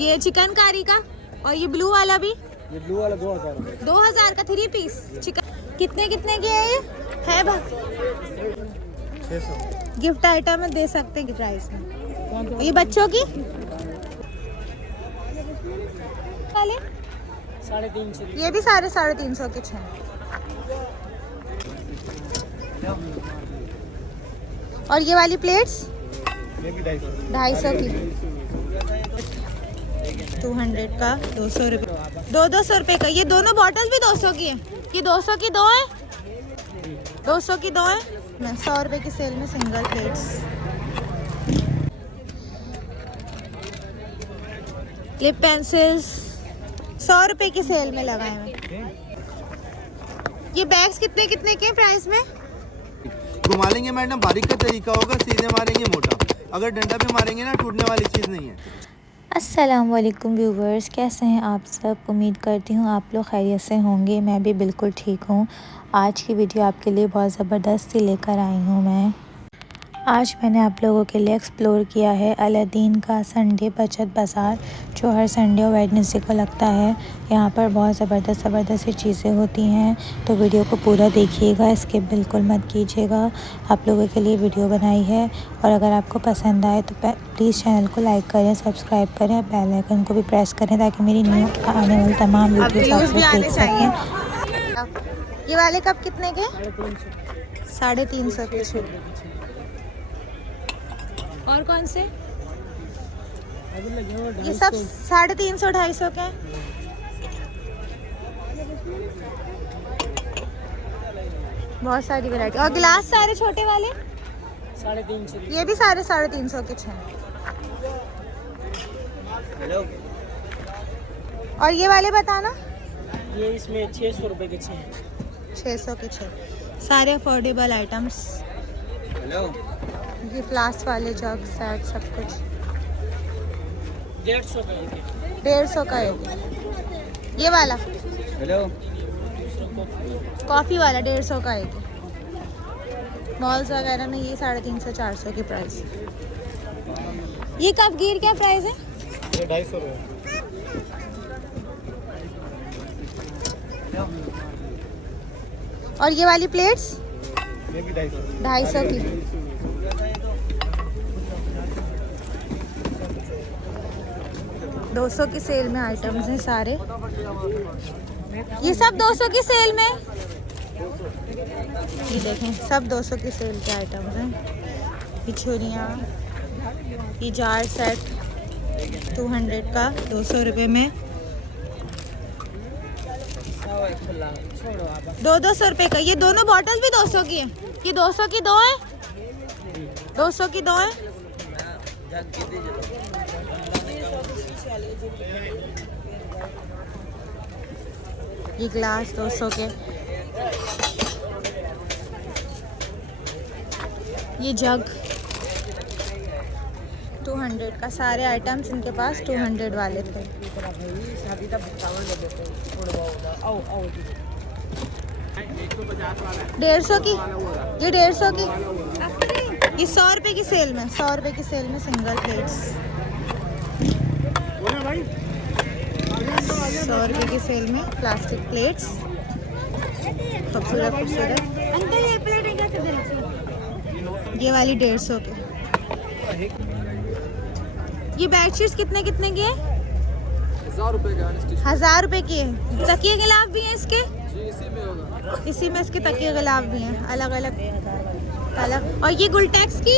ये चिकनकारी का, और ये ब्लू वाला भी। ये ब्लू वाला 2000 रुपये। 2000 का 3 पीस चिकन। कितने कितने के है ये? है बस 600। गिफ्ट आइटम में दे सकते हैं प्राइस में। ये बच्चों की वाले 350। ये भी सारे 350 के 6। और ये वाली प्लेट्स ये भी 250। 250 की। 200 का 200 रुपये। 200 रुपये का। ये दोनों बॉटल भी 200 की है। ये 200 की 2 है। 200 की 2 है। मैं 100 रुपये की सेल में सिंगल प्लेट्स। लिप पेंसिल्स 100 रुपये की सेल में लगाए हुए। ये बैग्स कितने कितने के प्राइस में? घुमा लेंगे मैडम, बारीक का तरीका होगा, सीधे मारेंगे मोटा, अगर डंडा पे मारेंगे ना टूटने वाली चीज़ नहीं है। अस्सलाम वालेकुम व्यूवर्स, कैसे हैं आप सब? उम्मीद करती हूँ आप लोग खैरियत से होंगे। मैं भी बिल्कुल ठीक हूँ। आज की वीडियो आपके लिए बहुत ज़बरदस्त सी लेकर आई हूँ मैं। आज मैंने आप लोगों के लिए एक्सप्लोर किया है अलादीन का संडे बचत बाज़ार, जो हर संडे और वेडनेसडे को लगता है। यहाँ पर बहुत ज़बरदस्त सी चीज़ें होती हैं, तो वीडियो को पूरा देखिएगा, स्किप बिल्कुल मत कीजिएगा। आप लोगों के लिए वीडियो बनाई है, और अगर आपको पसंद आए तो प्लीज़ चैनल को लाइक करें, सब्सक्राइब करें, बेल आइकन को भी प्रेस करें ताकि मेरी न्यू आने वाली तमाम वीडियोज़ आप लोग देख सकें। ये वाले कप कितने के? 350 के 6। और कौन से? ये सब 350 250 के हैं। बहुत सारी वैरायटी। और गिलास सारे छोटे वाले 350। ये भी सारे 350 के 6। हेलो, और ये वाले बताना। ये इसमें 600 रुपये के 6। 600 के 6 सारे अफोर्डेबल आइटम्स। हेलो, ये फ्लास्क वाले जग सेट सब कुछ 150 का एक है। 150 का एक। ये वाला हेलो, कॉफ़ी वाला 150 का एक। मॉल्स वगैरह में ये 350 400 की प्राइस। ये कप गिर क्या प्राइस है? ये 250 रुपये। और ये वाली प्लेट्स ये भी 250। 250 की। $200 की सेल में आइटम्स हैं सारे। ये सब 200 की सेल में। ये देखें, सब 200 की सेल के आइटम्स हैं। ये छुरियाँ, ये जार सेट 200 का 200 रुपये में। 200 रुपये का। ये दोनों बॉटल भी 200 की है। ये 200 की 2 है। 200 की 2 है। ये ग्लास 200 के। ये जग 200 का। सारे आइटम्स इनके पास 200 वाले थे। 150 की। ये 150 की। ये 100 रुपये की सेल में। 100 रुपये की सेल में सिंगल प्लेट्स। 100 रुपये की सेल में प्लास्टिक प्लेट्स। खूबसूरत खूबसूरत। ये वाली 150 की। ये बेडशीट्स कितने कितने की है? 1000 रुपये का। 1000 रुपये की है। तकिए गिलाफ भी हैं इसके। जी, इसी में होगा। इसी में इसके तकिए गिलाफ भी हैं, अलग अलग अलग। और ये गुलटेक्स की।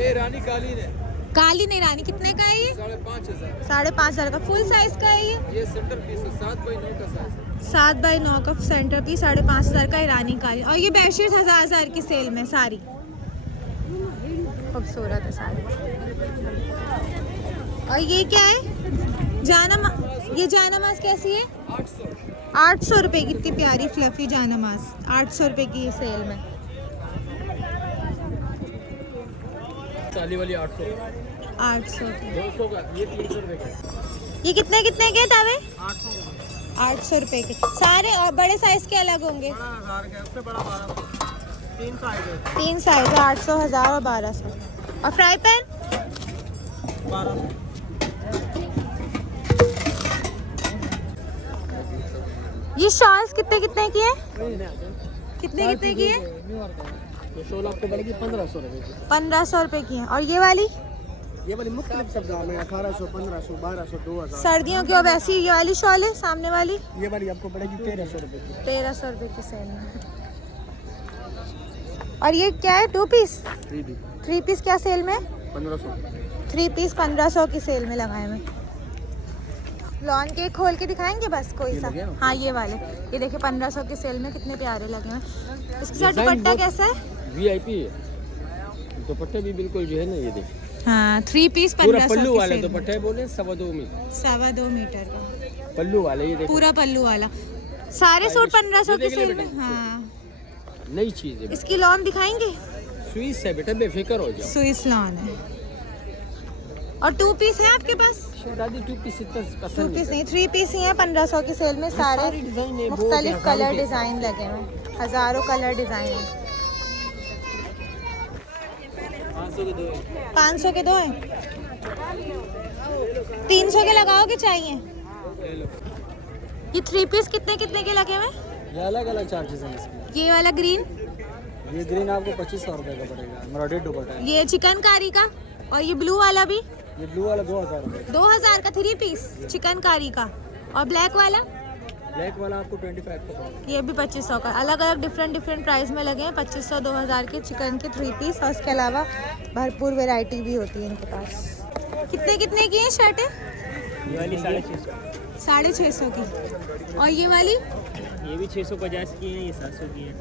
ये रानी कालीन है। काली नहीं रानी। कितने का है ये? 5,500। 5,500 का। फुल साइज का है ये। ये सेंटर पीस है, 7x9 का साइज। 7x9 का सेंटर पीस 5,500 का ईरानी काली। और ये बेडशीट 1000 की सेल में सारी। खूबसूरत है सारी। और ये क्या है? ये जानमाज कैसी है? 800। 800 रुपये की। इतनी प्यारी फ्लफी जानमाज 800 रुपये की सेल में। चाली वाली 800। 800 की। 200 का। ये 300 रुपये का। ये कितने कितने के तावे? 800 का। 800 रुपये के सारे। और बड़े साइज के अलग होंगे। बड़ा 1000 का, उससे बड़ा 1200। 3 साइज है। 3 साइज है। 800, 1000 और 1200। और फ्राई पैन 1200। ये शॉल्स कितने कितने की है? कितने कितने की है? तो शॉल आपको पड़ेगी 1500 रुपए की। 1500 रुपए की है। और ये वाली ये वाली मुख्तलिफ सब दाम है, 1800, 1500, 1200, 2000। सर्दियों की, और वैसी ये वाली शॉल है सामने वाली ये वाली आपको पड़ेगी 1300 रुपए की। 1300 रुपए की सेल में। और ये क्या है? 2 पीस 3 पीस क्या सेल में? 1500। 3 पीस 1500 की सेल में लगाए हुए। लॉन के खोल के दिखाएंगे बस कोई सा। हाँ ये वाले, ये देखिए 1500 की सेल में कितने प्यारे लगे हैं। इसके साथ दुपट्टा कैसा है? वीआईपी है। दुपट्टे भी बिल्कुल जो है ना, ये देखिए हाँ 3 पीस पूरा 1500 पल्लू की वाले सेल में। दुपट्टे बोले 2.25 मीटर, 2.25 मीटर का पल्लू वाले, ये देखो पूरा पल्लू वाला। सारे सूट 1500 की सेल में। हाँ नई चीज है। इसकी लॉन दिखाएंगे? स्विस है बेटा, बेफिक्र हो जाओ। स्विस लॉन है। और 2 पीस है आपके पास? दादी 2 पीस इतना 2 पसंद पीस नहीं 3 पीस ही है 1500 की सेल में। सारे सारी डिजाइन है, मुख्तलिफ कलर डिजाइन लगे हुए, हजारों कलर डिजाइन है। 500 के 2 हैं। 300 के लगाओगे चाहिए? ये 3 पीस कितने कितने के लगे हुए? ये अलग अलग चार्जेस हैं इसके। ये वाला ग्रीन, ये ग्रीन आपको 2500 रुपए का पड़ेगा, एम्ब्रॉयडर्ड दुपट्टा है। ये चिकनकारी का। और ये ब्लू वाला भी ये ब्लू वाला 2000 रुपए, 2000 का 3 पीस चिकनकारी का। और ब्लैक वाला ब्लैक वाला आपको 25 का पड़ेगा। ये भी 2500 का। अलग अलग डिफरेंट प्राइस में लगे हैं। 2500 2000 के चिकन के 3 पीस। और उसके अलावा भरपूर वैरायटी भी होती है इनके पास। कितने कितने की है शर्टें? ये वाली 650, 650 की। और ये वाली ये भी 650 की है, ये 700 की है।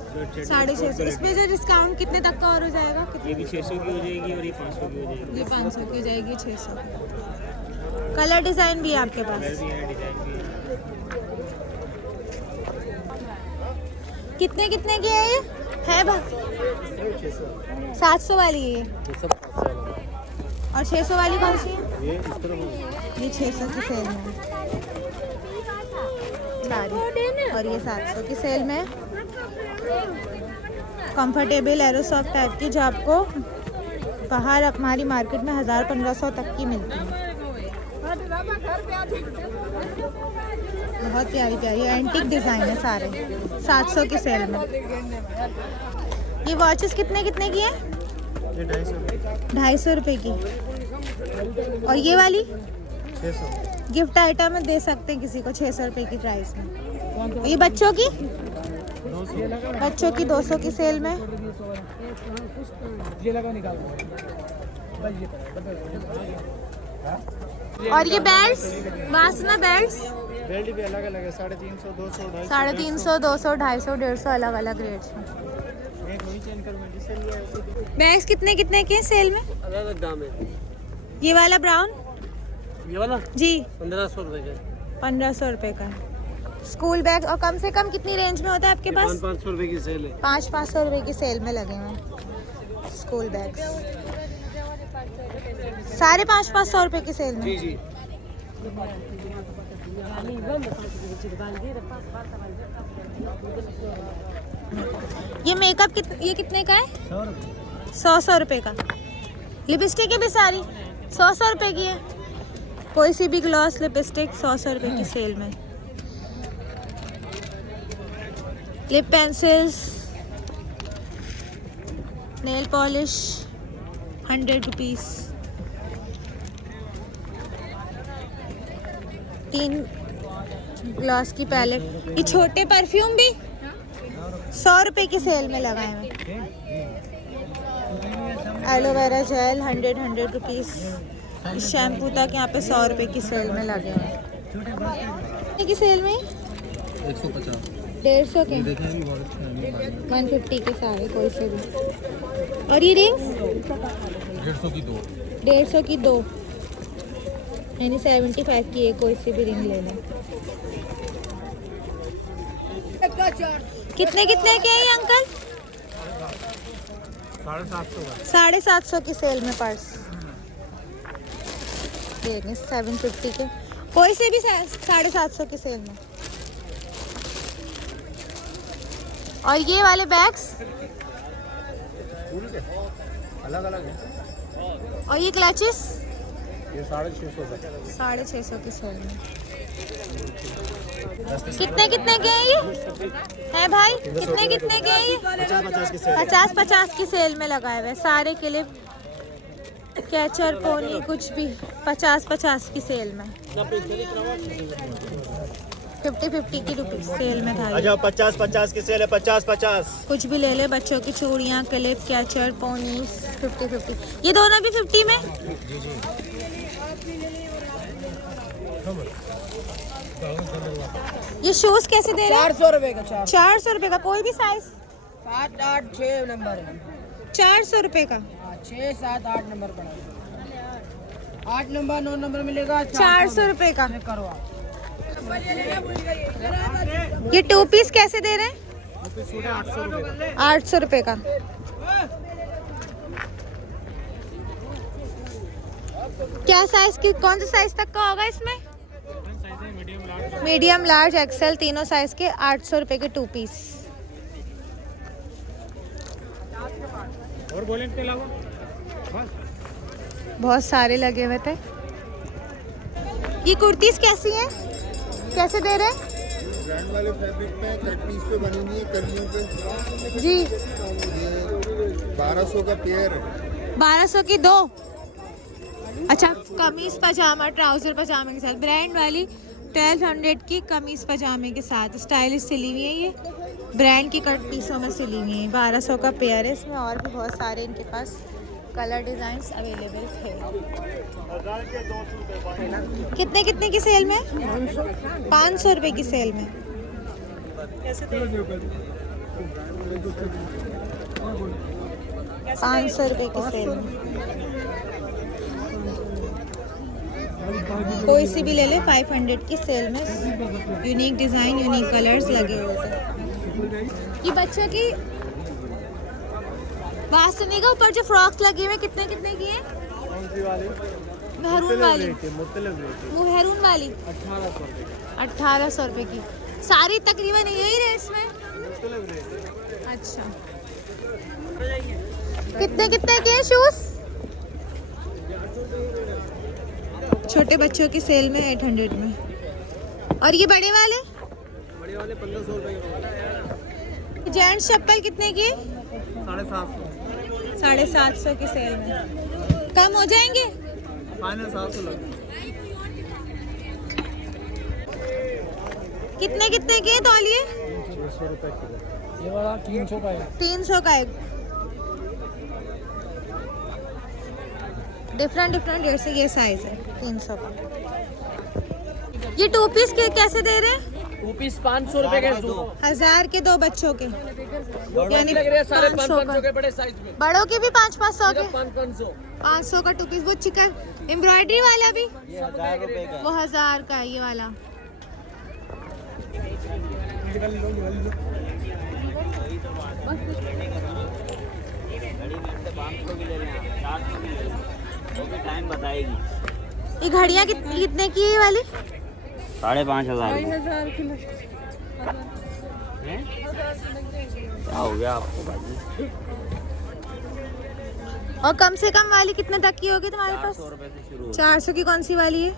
650। इसमें जो डिस्काउंट कितने तक का और हो जाएगा? ये भी 600 की हो जाएगी और ये 500 की हो जाएगी। ये 500 की हो जाएगी, 600 की। कलर डिजाइन भी है आपके पास? भी है, डिजाइन भी है। कितने कितने की है ये? है बस 700 वाली है ये। ये सब 500 वाला। और 600 वाली कौन सी है? ये इस तरह होगा। ये 600 की सेल में है सारी। और ये 700 की सेल में है। कंफर्टेबल एरोसॉफ्ट टाइप की, जो आपको बाहर हमारी मार्केट में 1000-1500 तक की मिलती है। बहुत प्यारी प्यारी एंटीक डिज़ाइन है सारे। 700 की सेल में। ये वॉचेस कितने कितने की है? ये 250 रुपए की। और ये वाली 600। गिफ्ट आइटम में दे सकते हैं किसी को 600 रुपए की प्राइस में। और ये बच्चों की 200 की सेल में। और ये बेल्ट्स, वासना बेल्ट्स बेल्ट भी अलग अलग है, 350, 200, 250। 350, 200, 250, 150 अलग अलग रेट्स में। एक वही चेंज करो, मैं जिससे लिया है उसी बैग्स कितने कितने के हैं सेल में? अलग अलग दाम है। ये वाला ब्राउन ये वाला जी 1500 रुपए का। 1500 रुपए का है। School bag. और कम से कम कितनी रेंज में होता है आपके पास? 500 रुपए की सेल है। 500 रुपए की सेल में लगे हुए हैं स्कूल बैग्स। सारे 500 रुपए की सेल में। जी जी। ये मेकअप ये कितने का है? 100 रुपए का। लिपस्टिक है भी सारी 100 रुपए की है। कोई सी भी ग्लॉस लिपस्टिक 100 रुपए की सेल में। Lip pencils, nail polish 100 rupees. 3 glass की पैलेट। ये छोटे परफ्यूम भी 100 रुपए की सेल में लगाए हुए। Aloe vera gel 100 rupees. शैम्पू तक यहाँ पे 100 रुपए की सेल में लगे हुए हैं। की सेल में 150, 150 के, देखें भी बहुत अच्छे हैं। 150 के सारे कोई से भी। और ये रिंग्स 150 की 2, 150 की 2, यानी 75 की एक कोई सी भी रिंग ले लें। कितने कितने के हैं ये अंकल? 750 की सेल में पर्स। ये 750 के कोई से भी 750 की सेल में। और ये वाले बैग्स अलग अलग है। और ये क्लचेस ये 650 का। 650 की सेल में। कितने कितने के हैं ये है भाई? कितने कितने के हैं ये? 50-50 की सेल में लगाए हुए सारे क्लिप, कैचर, पोनी, कुछ भी 50-50 की सेल में। 50-50 की रुपीज सेल में था। अच्छा 50-50 की सेल है, 50-50। कुछ भी ले ले, बच्चों की चूड़ियाँ, क्लिप, कैचर, पोनी 50-50। ये दोनों भी 50 में। ये शूज कैसे दे रहे हैं? 400 रुपए का। 400 रुपए का, कोई भी साइज? 7, 8, 6 नंबर है। 400 रुपए का। 6, 7, 8 नंबर पड़ा। 8 नंबर 9 नंबर मिलेगा 400 रुपए का। करो आप। ये 2 पीस कैसे दे रहे हैं? 800 रुपए का। क्या साइज की, कौन से साइज तक का होगा इसमें? मीडियम, लार्ज, एक्सेल, तीनों साइज के 800 रुपए के 2 पीस। और बोले इसके अलावा बहुत सारे लगे हुए थे। ये कुर्तीस कैसी हैं? कैसे दे रहे हैं? ब्रांड वाले फैब्रिक पे कट पीस पे बनी हुई है, कलियों पे। जी ये 1200 का पेयर है। 1200 की 2। अच्छा, कमीज पजामा, ट्राउजर पजामे के साथ, ब्रांड वाली 1200 की कमीज पजामे के साथ स्टाइलिश सिली हुई है। ये ब्रांड की कट पीसों में सिली हुई है। 1200 का पेयर है। इसमें और भी बहुत सारे इनके पास कलर डिजाइन्स अवेलेबल थे। कितने कितने की सेल में? 500 रुपए की सेल में। 500 रुपए की सेल में। कोई सी भी ले ले, 500 की सेल में। यूनिक डिजाइन, यूनिक कलर्स लगे हुए थे। ये बच्चों की वासनी का ऊपर जो फ्रॉक्स लगी हुई, कितने कितने की है? मेहरून वाली, मेहरून वाली 1800 रुपए की। सारी तकरीबन यही रेट्स में। अच्छा, कितने कितने के शूज? छोटे बच्चों की सेल में 800 में। और ये बड़े वाले? 1500 रुपए। जेंट्स चप्पल कितने की? 750। 750 की सेल में। कम हो जाएंगे? फाइनल 700 लगे। कितने कितने के तौलिए? 600 रुपए किलो। ये वाला 300 का है। 300 का एक। डिफरेंट रेट से ये साइज है 300 का। ये 2 पीस के कैसे दे रहे हैं? 2 पीस 500 रुपए के। 1000 के 2 बच्चों के, यानी लग रहे हैं 500 500 के बड़े साइज में। बड़ों के भी 500 के। 500। 500 का 2 पीस। वो चिकन एम्ब्रॉयडरी वाला भी ये 1000 रुपए का। वो 1000 का है। ये वाला टाइम बताएगी। ये घड़ियाँ कितने की है? ये वाली 5,500 किलो। क्या हो गया आपको भाई? और कम से कम वाली कितने तक की होगी तुम्हारे पास? 400 रुपए से शुरू। 400 की कौन सी वाली है?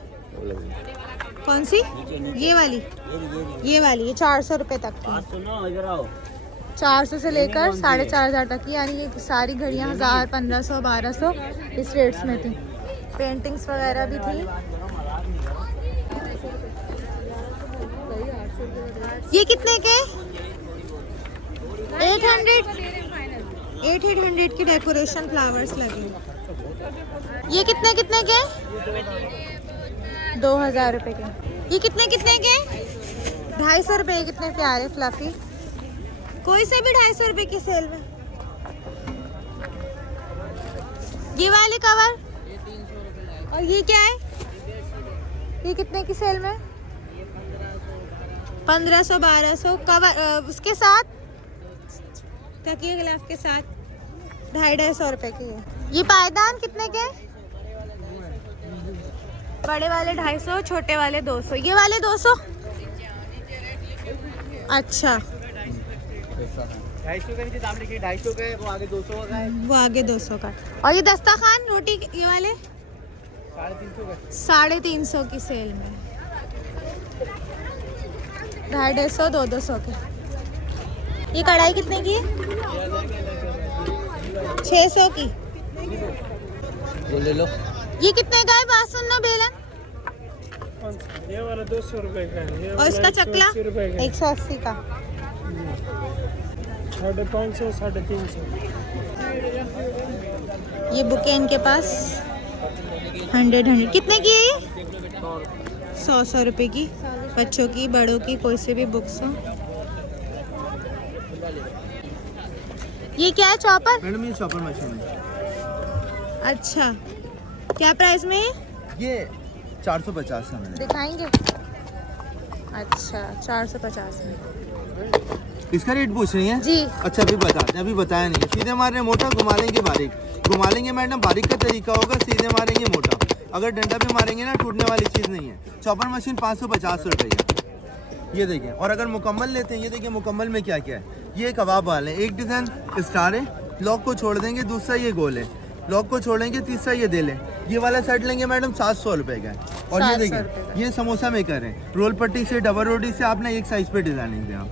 कौन सी? ये वाली। ये वाली, ये 400 रुपए तक की। 400 से लेकर 4500 तक की, यानी ये सारी घड़ियाँ 1000, 1500, 1200 इस रेट्स में थी। पेंटिंग्स वगैरह भी थी। ये कितने के? 800 की डेकोरेशन फ्लावर्स लगे। ये कितने कितने के? 2000 रुपए के। ये कितने कितने के? 250 रुपए। कितने प्यारे फ्लफी। कोई से भी 250 रुपए की सेल में। ये वाले कवर, और ये क्या है? ये कितने की सेल में? 1500, 1200 कवर। उसके साथ तकिए गिलाफ के साथ 250 रुपए की है। ये पायदान कितने के? बड़े वाले 250, छोटे वाले 200। ये वाले 200। अच्छा, 250 का नीचे दाम लिखिए। 250 का है, वो आगे 200 का है। वो आगे 200 का। और ये दस्तरखान रोटी, ये वाले 350 का। 350 की सेल में। 250 200 के। ये कढ़ाई कितने की है? 600 की। ले लो। ये कितने का है? बात सुनना बेलन। ये वाला 200 रुपए का है। और इसका चकला 180 का। 550 350। ये बुके इनके पास 100 कितने की है ये? 100 रुपए की। बच्चों की, बड़ों की, कोई से भी बुक्स हो। ये क्या है? चॉपर? मैडम ये चॉपर मशीन है। अच्छा, क्या प्राइस में है? ये 450 है मैडम। दिखाएंगे। अच्छा, 450 में। इसका रेट पूछ रही हैं? जी। अच्छा अभी बताते हैं, अभी बताया नहीं है। सीधे मार रहे मोटा, घुमा लेंगे बारीक। घुमा लेंगे मैडम, बारीक का तरीका होगा, सीधे मारेंगे मोटा। अगर डंडा भी मारेंगे ना, टूटने वाली चीज़ नहीं है। चॉपर मशीन 550 रुपये है। ये देखें। और अगर मुकम्मल लेते हैं, ये देखिए मुकम्मल में क्या क्या है। ये कबाब वाले हैं। एक डिज़ाइन स्टार है, लॉक को छोड़ देंगे। दूसरा ये गोल है, लॉक को छोड़ेंगे। तीसरा ये दिल है। ये वाला सेट लेंगे मैडम 700 रुपये का है। और ये 700 रुपये देखिए, ये समोसा मेकर है। रोल पट्टी से, डबल रोटी से आपने एक साइज पे डिजाइनिंग दिया।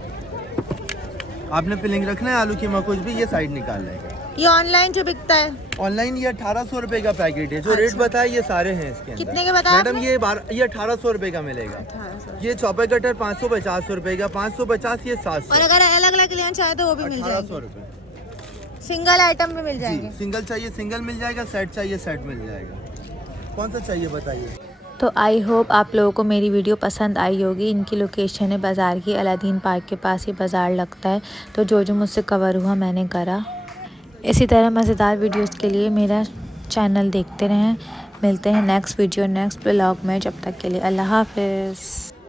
आपने फिलिंग रखना है, आलू कीमा कुछ भी, ये साइड निकाल लेंगे। ये ऑनलाइन जो बिकता है ऑनलाइन ये 1800 रुपये का पैकेट है। जो अच्छा। रेट बताया ये सारे हैं इसके अंदर। कितने के बताया मैडम? आपने? ये 1800 रुपये का मिलेगा। 1800। ये चॉपर कटर 550 रुपये का, 550 ये 700। और अगर अलग अलग लेना चाहे तो वो भी मिल 1800 जाएंगे। रुपये। सिंगल आइटम भी मिल जाएंगे। जी, सिंगल चाहिए सिंगल मिल जाएगा, सेट चाहिए सेट मिल जाएगा। कौन सा चाहिए बताइए। तो आई होप आप लोगों को मेरी वीडियो पसंद आई होगी। इनकी लोकेशन है बाज़ार की, अलादीन पार्क के पास ही बाज़ार लगता है। तो जो मुझसे कवर हुआ मैंने करा। इसी तरह मज़ेदार वीडियोस के लिए मेरा चैनल देखते रहें। मिलते हैं नेक्स्ट वीडियो नेक्स्ट ब्लॉग में। जब तक के लिए अल्लाह हाफ़िज़।